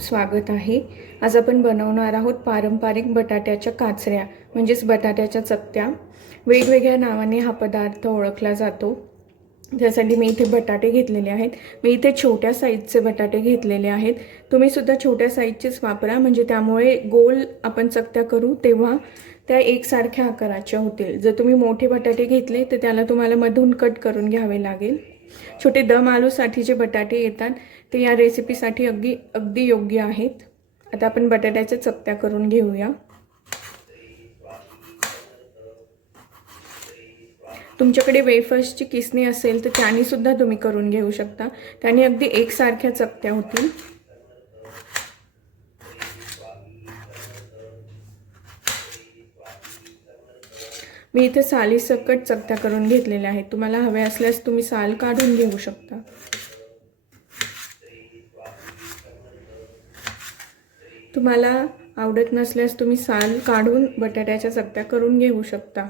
खूप स्वागत आहे. आज आपण बनवणार आहोत पारंपरिक बटाट्याच्या काचऱ्या म्हणजेच बटाट्याच्या चकत्या वेगवेगळ्या नावाने हा पदार्थ ओळखला जातो. त्यासाठी मी इथे बटाटे घेतलेले आहेत. मी इथे छोट्या साईजचे बटाटे घेतलेले आहेत. तुम्ही सुद्धा छोट्या साईजचेच वापरा म्हणजे त्यामुळे गोल आपण चकत्या करू तेव्हा त्या एकसारख्या आकाराच्या होतील. जर तुम्ही मोठे बटाटे घेतले तर त्याला तुम्हाला मधून कट करून घ्यावे लागेल. छोटे दम आलूसाठी जे बटाटे येतात ते या रेसिपीसाठी अगदी अगदी योग्य आहेत. आता आपण बटाट्याच्या चपत्या करून घेऊया. तुमच्याकडे वेफर्सची किसणी असेल तर त्यानेसुद्धा तुम्ही करून घेऊ शकता. त्याने अगदी एकसारख्या चपत्या होतील. मी इथे सालीसकट चकत्या करून घेतलेल्या आहेत. तुम्हाला हव्या असल्यास तुम्ही साल काढून घेऊ शकता. तुम्हाला आवडत नसल्यास तुम्ही साल काढून बटाट्याच्या चकत्या करून घेऊ शकता.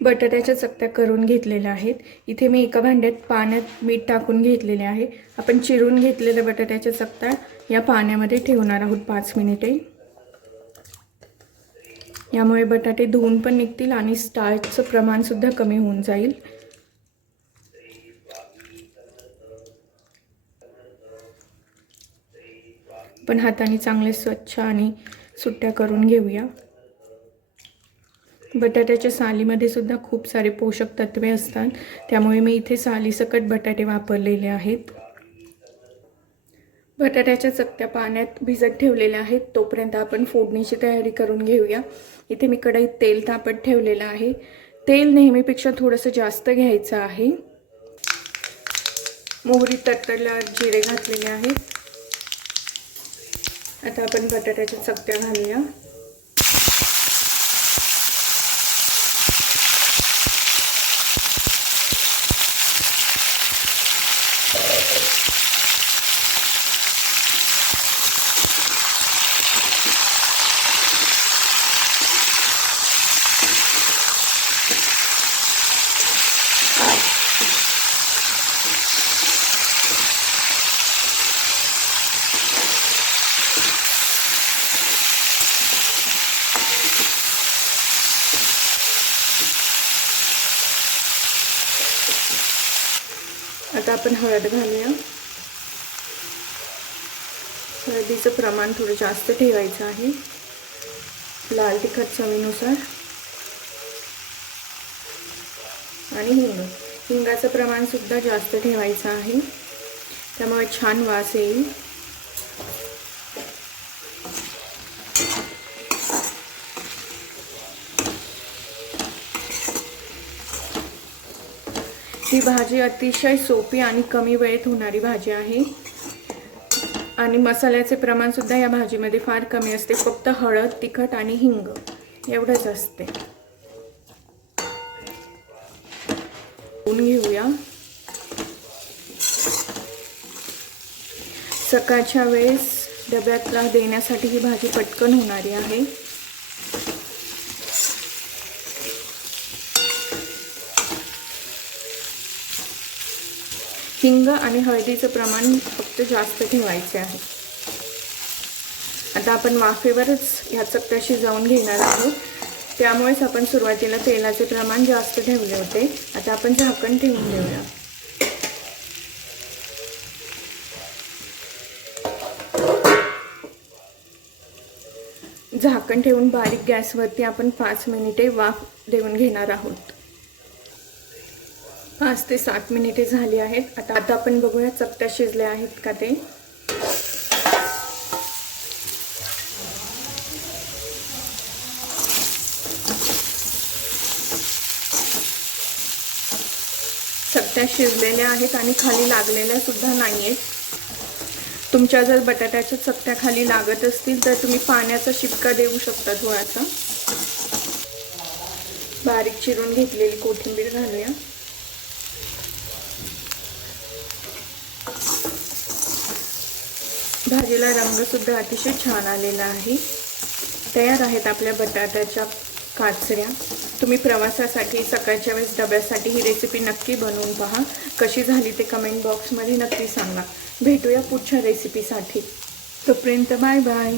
बटाट्याच्या चकत्या करून घेतलेल्या आहेत. इथे मी एका भांड्यात पाण्यात मीठ टाकून घेतलेले आहे. आपण चिरून घेतलेल्या बटाट्याच्या चकत्या या पाण्यामध्ये ठेवणार आहोत पाच मिनिटे. यामुळे बटाटे धुवून पण निघतील आणि स्टार्चचं प्रमाणसुद्धा कमी होऊन जाईल. पण हाताने चांगले स्वच्छ आणि सुट्ट्या करून घेऊया. बटाट्याच्या सालीमध्ये सुद्धा खूप सारे पोषक तत्वे असतात. त्यामुळे मी इथे सालीसकट बटाटे वापरलेले आहेत. बटाट्याच्या चकत्या पाण्यात भिजत ठेवलेल्या आहेत. तोपर्यंत आपण फोडणीची तयारी करून घेऊया. इथे मी कढईत तेल तापत ठेवलेलं आहे. तेल नेहमीपेक्षा थोडंसं जास्त घ्यायचं आहे. मोहरी तडतडल्यावर जिरे घातलेले आहेत. आता आपण बटाट्याच्या चकत्या घालूया. आता आपण हळद घालूया. हळदीचं प्रमाण थोडं जास्त ठेवायचं आहे. लाल तिखट चवीनुसार. आणि हिंग. हिंगाचं प्रमाणसुद्धा जास्त ठेवायचं आहे. त्यामुळे छान वास येईल. ही भाजी अतिशय सोपी आणि कमी वेळेत होणारी भाजी आहे. आणि मसाल्याचे प्रमाणसुद्धा या भाजीमध्ये फार कमी असते. फक्त हळद तिखट आणि हिंग एवढंच असते. घेऊया. सकाळच्या वेळेस डब्यातला देण्यासाठी ही भाजी पटकन होणारी आहे. हिंग आणि हळदीचं प्रमाण फक्त जास्त ठेवायचे आहे. आता आपण वाफेवरच ह्या चकत्या शिजवून घेणार आहोत. त्यामुळेच आपण सुरुवातीला तेलाचे प्रमाण जास्त ठेवले होते. आता आपण झाकण ठेवून देऊया झाकण ठेवून बारीक गॅसवरती आपण पाच मिनिटे वाफ देऊन घेणार आहोत. पाच ते सात मिनिटे झाली आहेत. आता आता आपण बघूया चपट्या शिजल्या आहेत का ते. चपट्या शिजलेल्या आहेत आणि खाली लागलेल्या सुद्धा नाही आहेत तुमच्या जर बटाट्याच्या चपट्या खाली लागत असतील तर तुम्ही पाण्याचा शिपका देऊ शकता थोडासा बारीक चिरून घेतलेली कोथिंबीर घालूया. भाजीला रंगसुद्धा अतिशय छान आलेला आहे. तयार आहेत आपल्या बटाट्याच्या काचऱ्या. तुम्ही प्रवासासाठी सकाळच्या वेळेस डब्यासाठी ही रेसिपी नक्की बनवून पहा. कशी झाली ते कमेंट बॉक्समध्ये नक्की सांगा. भेटूया पुढच्या रेसिपीसाठी तोपर्यंत बाय बाय